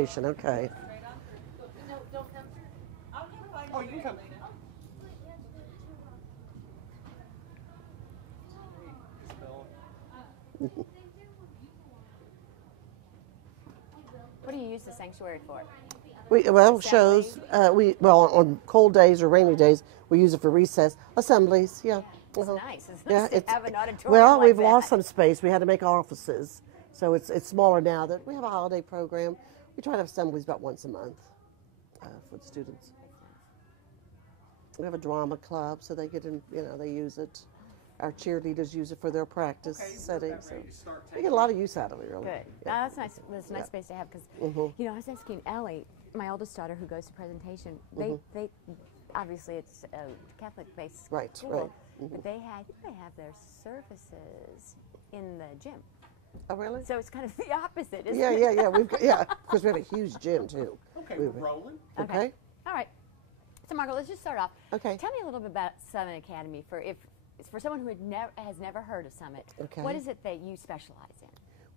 Okay. Oh, you can come. What do you use the sanctuary for? Shows. On cold days or rainy days, we use it for recess assemblies. Yeah. It's nice. It's Yeah, nice to have an auditorium well, like we've that. lost some space. We had to make offices, so it's smaller now. That we have a holiday program. We try to have assemblies about once a month for the students. We have a drama club, so they get in. They use it. Our cheerleaders use it for their practice settings. So we get a lot of use out of it, really. Good. Yeah. That's nice. That's a nice space to have because I was asking Ellie, my oldest daughter, who goes to presentation. They obviously it's a Catholic-based school, but they have their services in the gym. Oh, really? So it's kind of the opposite, isn't Yeah, it? yeah, yeah. Because we have a huge gym too. Okay, we're rolling. Okay. All right. So, Margaret, let's just start off. Okay. Tell me a little bit about Summit Academy for someone who has never heard of Summit. Okay. What is it that you specialize in?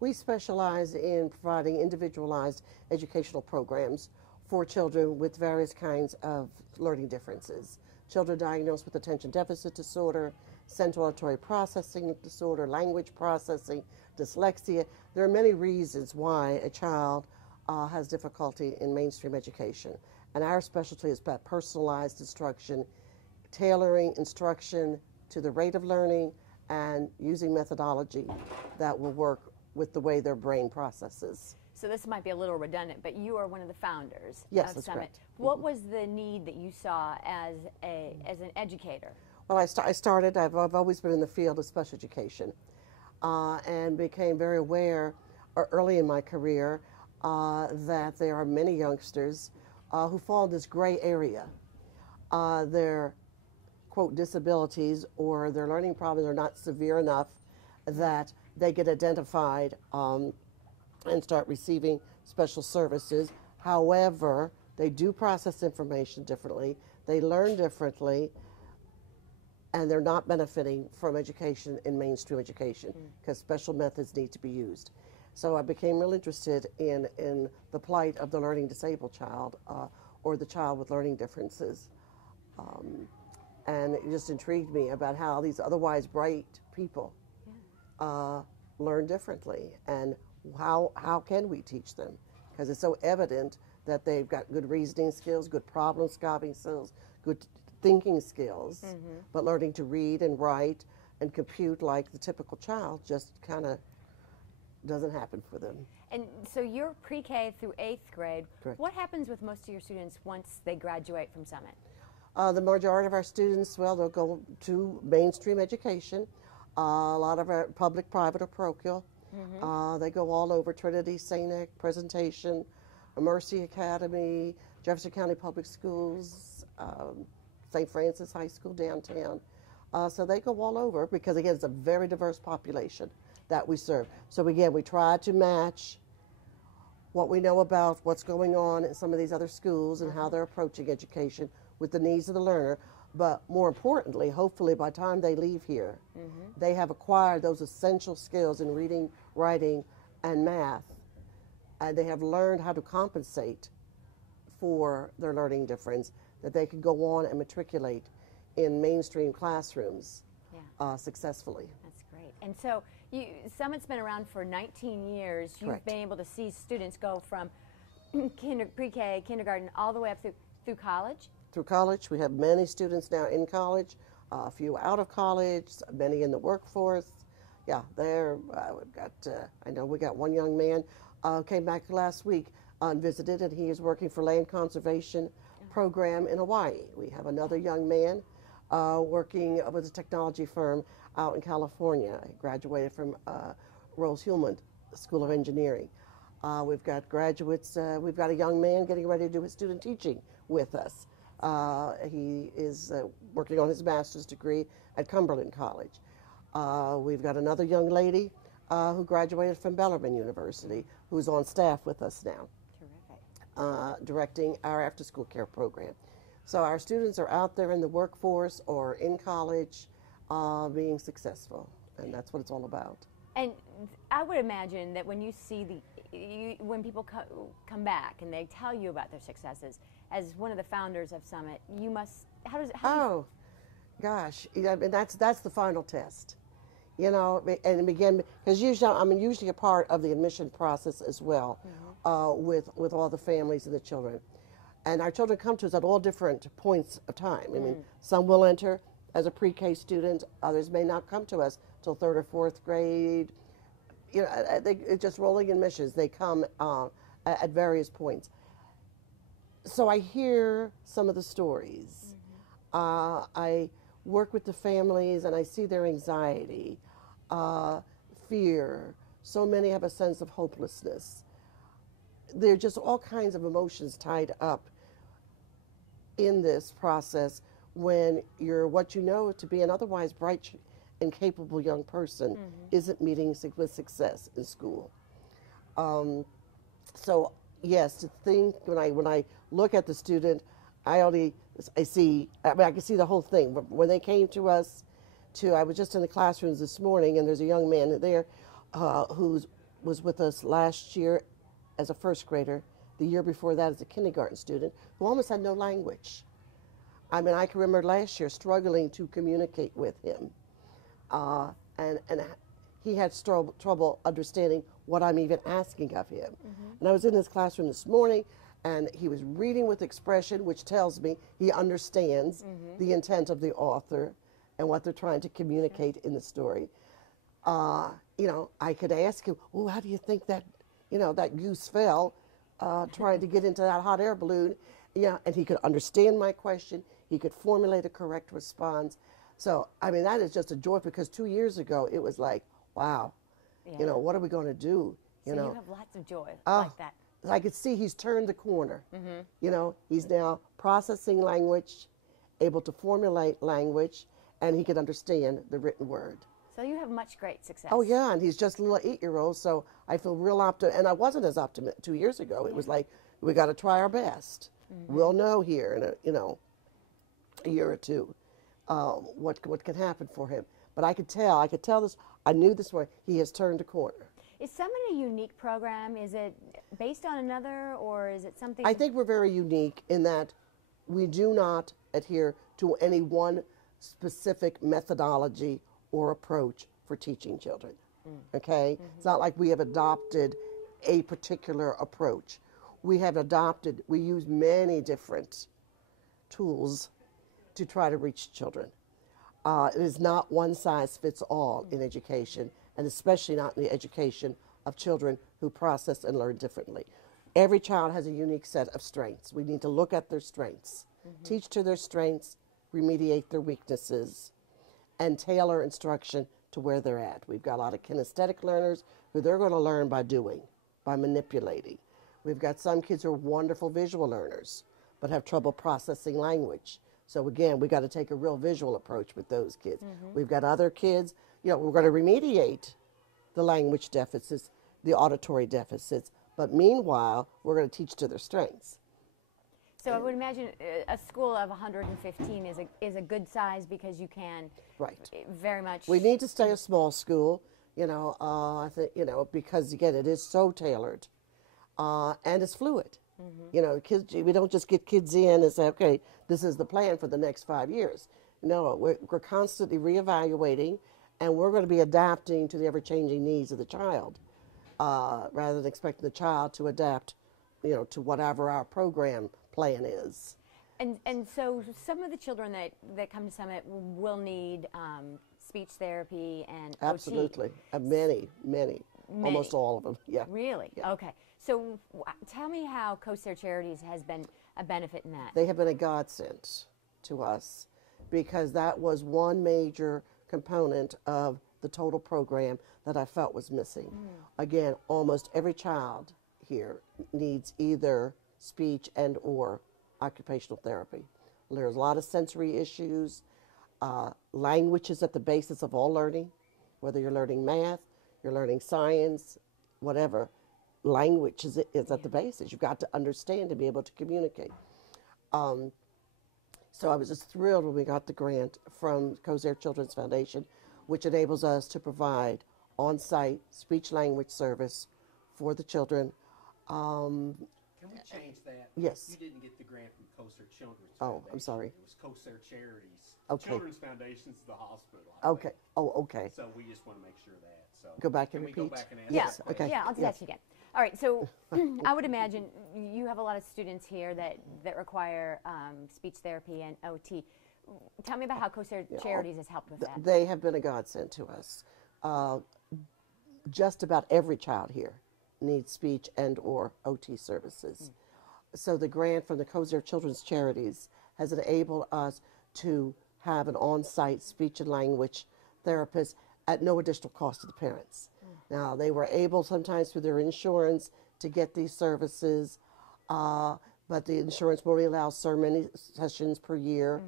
We specialize in providing individualized educational programs for children with various kinds of learning differences. Children diagnosed with attention deficit disorder, central auditory processing disorder, language processing, dyslexia. There are many reasons why a child has difficulty in mainstream education. And our specialty is about personalized instruction, tailoring instruction to the rate of learning and using methodology that will work with the way their brain processes. So this might be a little redundant, but you are one of the founders Yes, of that's Summit. correct. What was the need that you saw as an educator? Well, I've always been in the field of special education and became very aware early in my career that there are many youngsters who fall in this gray area. Their, quote, disabilities or their learning problems are not severe enough that they get identified and start receiving special services. However, they do process information differently, they learn differently, and they're not benefiting from education in mainstream education because special methods need to be used. So I became real interested in the plight of the learning disabled child or the child with learning differences. And it just intrigued me about how these otherwise bright people learn differently, and how can we teach them? Because it's so evident that they've got good reasoning skills, good problem-solving skills, good thinking skills, but learning to read and write and compute like the typical child just kind of doesn't happen for them. And so you're pre-K through 8th grade. Correct. What happens with most of your students once they graduate from Summit? The majority of our students, well, they'll go to mainstream education. A lot of our public, private, or parochial. They go all over Trinity, St. Presentation, Mercy Academy, Jefferson County Public Schools, St. Francis High School downtown. So they go all over because, again, it's a very diverse population that we serve. So, again, we try to match what we know about what's going on in some of these other schools and how they're approaching education with the needs of the learner. But more importantly, hopefully by the time they leave here, they have acquired those essential skills in reading, writing, and math, and they have learned how to compensate for their learning difference, that they can go on and matriculate in mainstream classrooms successfully. That's great. And so Summit's been around for 19 years. You've Correct. been able to see students go from pre-K, kindergarten, all the way up through college? Through college, we have many students now in college, a few out of college, many in the workforce. Yeah, we've got, I know we got one young man came back last week and visited, and he is working for land conservation program in Hawaii. We have another young man working with a technology firm out in California. He graduated from Rose-Hulman School of Engineering. We've got graduates, we've got a young man getting ready to do his student teaching with us. He is working on his master's degree at Cumberland College. We've got another young lady who graduated from Bellarmine University, who's on staff with us now. Terrific. Directing our after-school care program. So our students are out there in the workforce or in college being successful, and that's what it's all about. And I would imagine that when you see when people come back and they tell you about their successes, as one of the founders of Summit, you must, oh, gosh, and that's the final test. You know, and again, because usually I'm usually a part of the admission process as well, with all the families and the children, and our children come to us at all different points of time. I mean, some will enter as a pre-K student, others may not come to us till 3rd or 4th grade. You know, it's just rolling admissions. They come at various points. So I hear some of the stories. I work with the families and I see their anxiety, fear. So many have a sense of hopelessness. There are just all kinds of emotions tied up in this process when you're what you know to be an otherwise bright and capable young person isn't meeting with success in school. So yes, to think when I look at the student, I see, I mean, I can see the whole thing. When they came to us, I was just in the classrooms this morning, and there's a young man there who was with us last year as a 1st grader, the year before that as a kindergarten student, who almost had no language. I mean, I can remember last year struggling to communicate with him, and he had trouble understanding what I'm even asking of him. And I was in his classroom this morning, and he was reading with expression, which tells me he understands the intent of the author and what they're trying to communicate in the story. You know, I could ask him, "Oh, how do you think that, you know, that goose fell trying to get into that hot air balloon?" Yeah, and he could understand my question. He could formulate a correct response. So, I mean, that is just a joy, because 2 years ago it was like, wow, you know, what are we going to do? You know, you have lots of joy like that. I could see he's turned the corner. You know, he's now processing language, able to formulate language, and he can understand the written word. So you have much great success. Oh yeah, and he's just a little 8-year-old, so I feel real optimistic. And I wasn't as optimistic 2 years ago. It was like, we got to try our best. We'll know here in a year or two what can happen for him. But I could tell this. I knew this way. He has turned a corner. Is Summit a unique program? Is it based on another, or is it something? I think we're very unique in that we do not adhere to any one specific methodology or approach for teaching children. Okay? It's not like we have adopted a particular approach. We use many different tools to try to reach children. It is not one size fits all in education, and especially not in the education of children who process and learn differently. Every child has a unique set of strengths. We need to look at their strengths, teach to their strengths, remediate their weaknesses, and tailor instruction to where they're at. We've got a lot of kinesthetic learners who they're going to learn by doing, by manipulating. We've got some kids who are wonderful visual learners, but have trouble processing language. So again, we got to take a real visual approach with those kids. We've got other kids, you know, we're going to remediate the language deficits, the auditory deficits, but meanwhile, we're going to teach to their strengths. So I would imagine a school of 115 is a good size, because you can very much. We need to stay a small school, you know. I think, you know, because again, it is so tailored, and it's fluid. You know, kids. We don't just get kids in and say, okay, this is the plan for the next 5 years. No, we're constantly reevaluating, and we're going to be adapting to the ever-changing needs of the child, rather than expecting the child to adapt, you know, to whatever our program plan is. And so some of the children that come to Summit will need speech therapy and Absolutely. OT. Many. Almost all of them, yeah. Really? Yeah. Okay. So tell me how Kosair Charities has been a benefit in that. They have been a godsend to us, because that was one major component of the total program that I felt was missing. Again, almost every child here needs either speech and or occupational therapy. There's a lot of sensory issues. Language is at the basis of all learning, whether you're learning math, you're learning science, whatever. Language is at the basis. You've got to understand to be able to communicate. So I was just thrilled when we got the grant from Kosair Children's Foundation, which enables us to provide on-site speech-language service for the children. Can we change that? Yes. You didn't get the grant from Kosair Children's Oh, Foundation. I'm sorry. It was Kosair Charities. Okay. Children's Foundation's the hospital. I Okay. think. Oh, okay. So we just want to make sure that. So Go back and can we go repeat? back and ask Yeah. that Okay. question? Yeah, I'll just ask you again. All right, so I would imagine you have a lot of students here that require speech therapy and OT. Tell me about how Kosair Charities has helped with that. They have been a godsend to us. Just about every child here needs speech and or OT services. So the grant from the Kosair Children's Charities has enabled us to have an on-site speech and language therapist at no additional cost to the parents. Now, they were able sometimes through their insurance to get these services, but the insurance only allows so many sessions per year.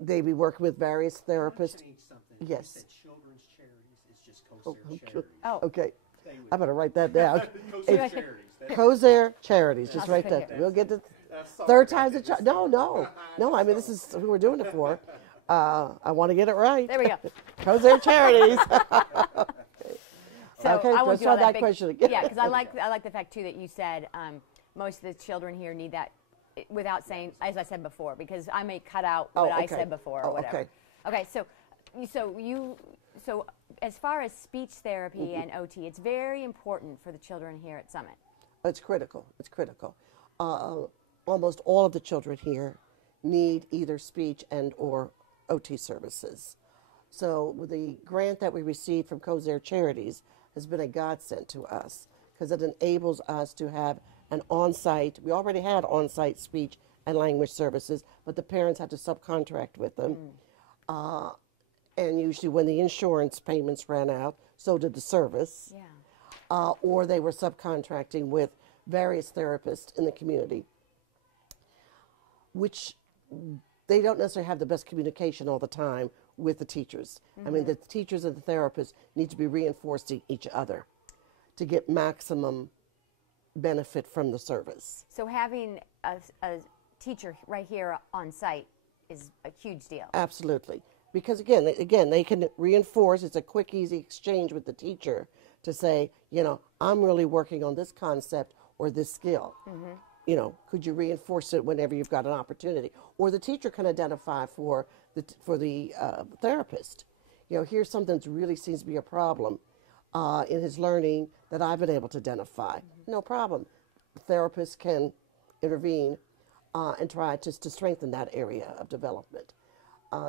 They be working with various therapists. Change something. Yes. You said Children's Charities. It's just Kosair Charities. Oh, Okay, Stay with I'm going to write that down. Kosair Charities. Kosair Charities, just I'll write put that. it. We'll get the Sorry third about time's a that. charm. No, I mean, this is who we're doing it for. I want to get it right. there we go. Kosair Charities. So Okay, I won't let's do all try that big- question again. Yeah, because I like the fact too that you said most of the children here need that without saying, as I said before, because I may cut out what I said before or whatever. Okay. Okay, so as far as speech therapy and OT, it's very important for the children here at Summit. It's critical. It's critical. Almost all of the children here need either speech and or OT services. So with the grant that we received from Kosair Charities has been a godsend to us because it enables us to have an on-site, we already had on-site speech and language services, but the parents had to subcontract with them. And usually when the insurance payments ran out, so did the service. Yeah. Or they were subcontracting with various therapists in the community, which they don't necessarily have the best communication all the time with the teachers. I mean, the teachers and the therapists need to be reinforcing each other to get maximum benefit from the service. So having a teacher right here on site is a huge deal. Absolutely. Because again, they can reinforce, it's a quick, easy exchange with the teacher to say, I'm really working on this concept or this skill. Could you reinforce it whenever you've got an opportunity? Or the teacher can identify for the therapist. Here's something that really seems to be a problem in his learning that I've been able to identify. No problem. The therapist can intervene and try to strengthen that area of development.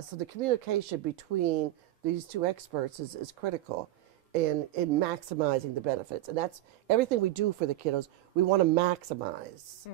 So the communication between these two experts is critical in maximizing the benefits. And that's everything we do for the kiddos. We want to maximize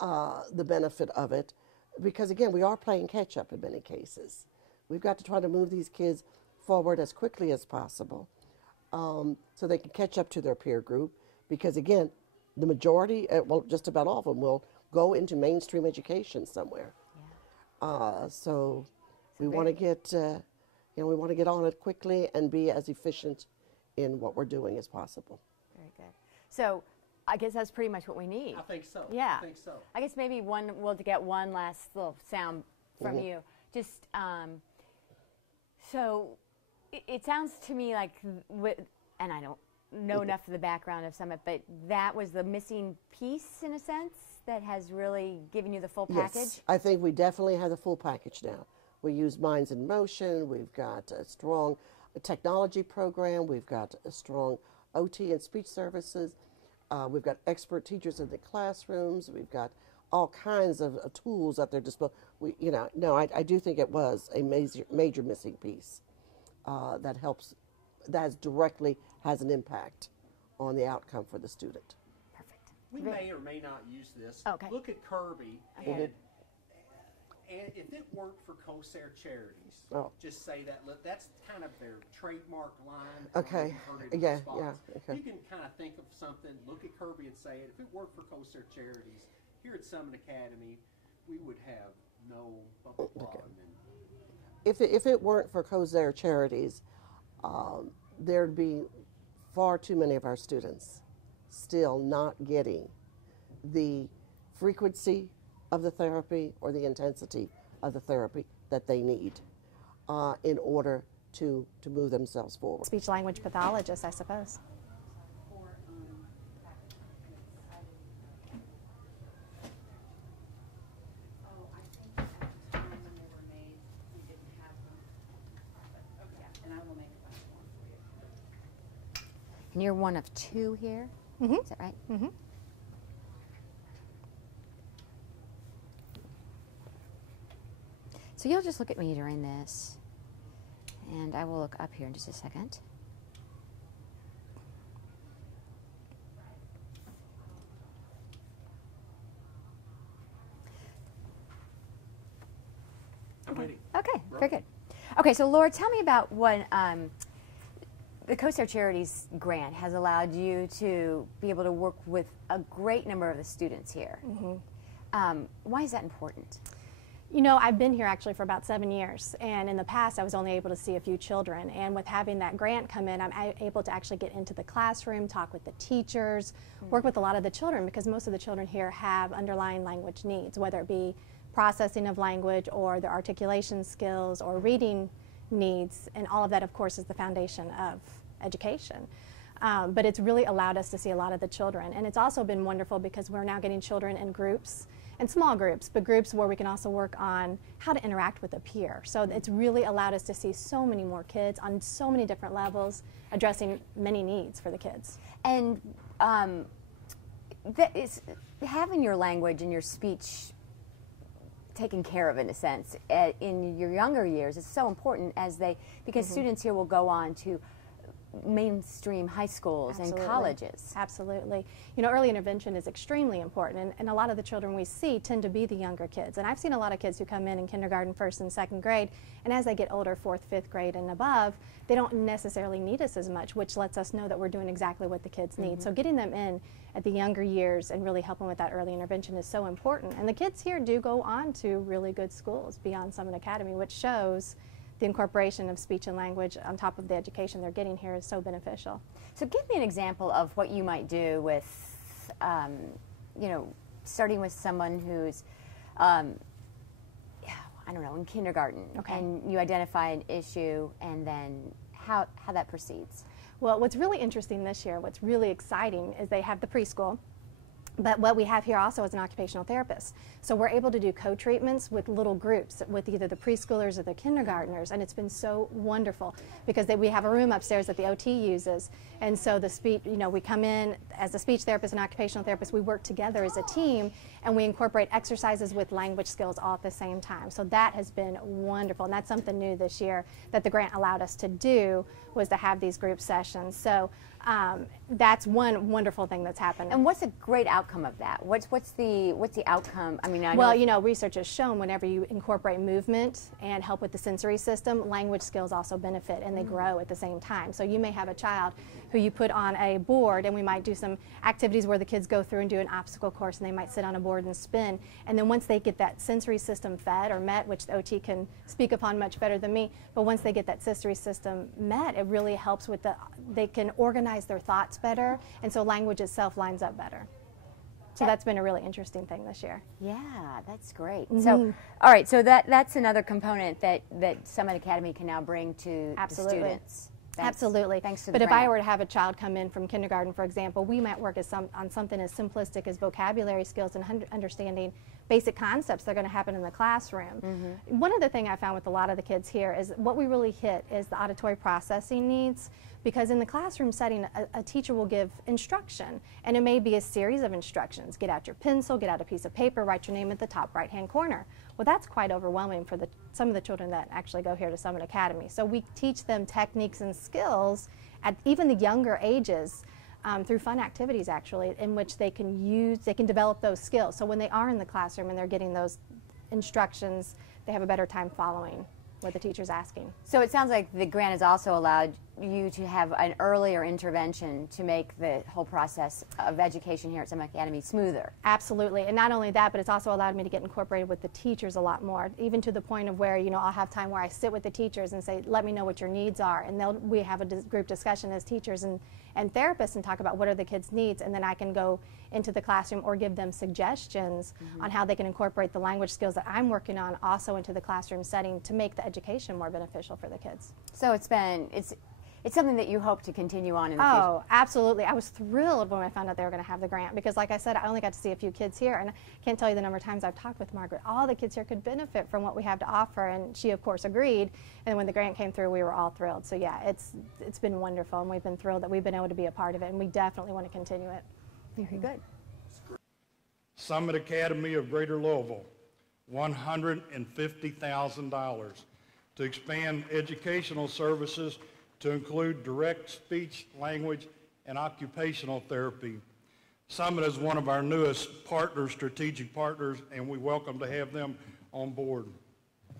the benefit of it because, again, we are playing catch up in many cases. We've got to try to move these kids forward as quickly as possible so they can catch up to their peer group because, again, the majority, just about all of them will go into mainstream education somewhere. So we want to get, we want to get on it quickly and be as efficient in what we're doing as possible. Very good. So I guess that's pretty much what we need. I think so. Yeah. I think so. I guess maybe we'll get one last little sound from you. Just so it sounds to me like, and I don't know enough of the background of Summit, but that was the missing piece in a sense that has really given you the full package? Yes, I think we definitely have the full package now. We use Minds in Motion. We've got a strong technology program. We've got a strong OT and speech services. We've got expert teachers in the classrooms. We've got all kinds of tools at their disposal. I do think it was a major missing piece that helps, that directly has an impact on the outcome for the student. We may or may not use this. Okay. Look at Kirby, Okay. and if it weren't for Kosair Charities, just say that. That's kind of their trademark line. Okay. Yeah. Okay. You can kind of think of something, look at Kirby and say, if it weren't for Kosair Charities, here at Summit Academy, we would have no blah, blah, blah. Okay. And then, If it weren't for Kosair Charities, there'd be far too many of our students still not getting the frequency of the therapy or the intensity of the therapy that they need in order to move themselves forward. Speech language pathologist, I suppose. And you're one of 2 here? Is that right? So you'll just look at me during this, and I will look up here in just a second. I'm ready. Okay, very good. Okay, so Laura, tell me about what the Kosair Charities grant has allowed you to be able to work with a great number of the students here. Why is that important? You know, I've been here actually for about 7 years, and in the past I was only able to see a few children, and with having that grant come in, I'm able to actually get into the classroom, talk with the teachers, work with a lot of the children, because most of the children here have underlying language needs, whether it be processing of language or their articulation skills or reading needs, and all of that, of course, is the foundation of education. But it's really allowed us to see a lot of the children, and it's also been wonderful because we're now getting children in groups, and small groups, but groups where we can also work on how to interact with a peer. So it's really allowed us to see so many more kids on so many different levels, addressing many needs for the kids. And that is, having your language and your speech taken care of, in a sense, in your younger years is so important, as because students here will go on to mainstream high schools and colleges. Absolutely. You know, early intervention is extremely important, and a lot of the children we see tend to be the younger kids. And I've seen a lot of kids who come in kindergarten, 1st and 2nd grade, and as they get older, 4th, 5th grade and above, they don't necessarily need us as much, which lets us know that we're doing exactly what the kids need. So getting them in at the younger years and really helping with that early intervention is so important. And the kids here do go on to really good schools beyond Summit Academy, which shows the incorporation of speech and language on top of the education they're getting here is so beneficial. So give me an example of what you might do with, you know, starting with someone who's, I don't know, in kindergarten, and you identify an issue, and then how that proceeds. Well, what's really interesting this year, what's really exciting, is they have the preschool. But what we have here also is an occupational therapist. So we're able to do co-treatments with little groups with either the preschoolers or the kindergartners, and it's been so wonderful because we have a room upstairs that the OT uses. And so the speech, you know, we come in as a speech therapist and occupational therapist, we work together as a team, and we incorporate exercises with language skills all at the same time. So that has been wonderful, and that's something new this year that the grant allowed us to do, was to have these group sessions. So that's one wonderful thing that's happened. And what's a great outcome of that? What's the outcome? I mean, well, you know, research has shown whenever you incorporate movement and help with the sensory system, language skills also benefit, and they grow at the same time. So you may have a child who you put on a board, and we might do some activities where the kids go through and do an obstacle course, and they might sit on a board and spin. And then once they get that sensory system fed or met, which the OT can speak upon much better than me, but once they get that sensory system met, it really helps with they can organize their thoughts better, and so language itself lines up better. So that's been a really interesting thing this year. Yeah, that's great. So, all right, so that's another component that Summit Academy can now bring to the students. Absolutely. Thanks to the grant. But if I were to have a child come in from kindergarten, for example, we might work on something as simplistic as vocabulary skills and understanding basic concepts that are going to happen in the classroom. One of the things I found with a lot of the kids here is what we really hit is the auditory processing needs, because in the classroom setting, a teacher will give instruction, and it may be a series of instructions. Get out your pencil, get out a piece of paper, write your name at the top right-hand corner. Well, that's quite overwhelming for some of the children that actually go here to Summit Academy. So we teach them techniques and skills at even the younger ages through fun activities, actually, in which they can develop those skills. So when they are in the classroom and they're getting those instructions, they have a better time following what the teacher's asking. So it sounds like the grant has also allowed you to have an earlier intervention to make the whole process of education here at Summit Academy smoother. Absolutely, and not only that, but it's also allowed me to get incorporated with the teachers a lot more, even to the point of where, you know, I'll have time where I sit with the teachers and say, let me know what your needs are, and we have a group discussion as teachers and therapists and talk about what are the kids' needs, and then I can go into the classroom or give them suggestions on how they can incorporate the language skills that I'm working on also into the classroom setting to make the education more beneficial for the kids. So it's it's something that you hope to continue on in the future. Oh, absolutely. I was thrilled when I found out they were going to have the grant because, like I said, I only got to see a few kids here, and I can't tell you the number of times I've talked with Margaret. All the kids here could benefit from what we have to offer, and she, of course, agreed. And when the grant came through, we were all thrilled. So, yeah, it's been wonderful, and we've been thrilled that we've been able to be a part of it, and we definitely want to continue it. Very good. Summit Academy of Greater Louisville, $150,000 to expand educational services to include direct speech, language, and occupational therapy. Summit is one of our newest partners, strategic partners, and we welcome to have them on board.